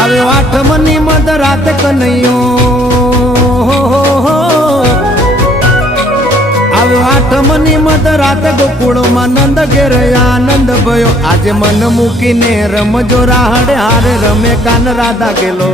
આવ્યો આઠમની મધ રાત કનૈયો, આવ્યો આઠમની મધ રાત ગોકુળમાં નંદ ઘેર આનંદ ભયો. આજે મન મૂકીને રમજો રાહડે હારે રમે કાન રાધા ગેલો.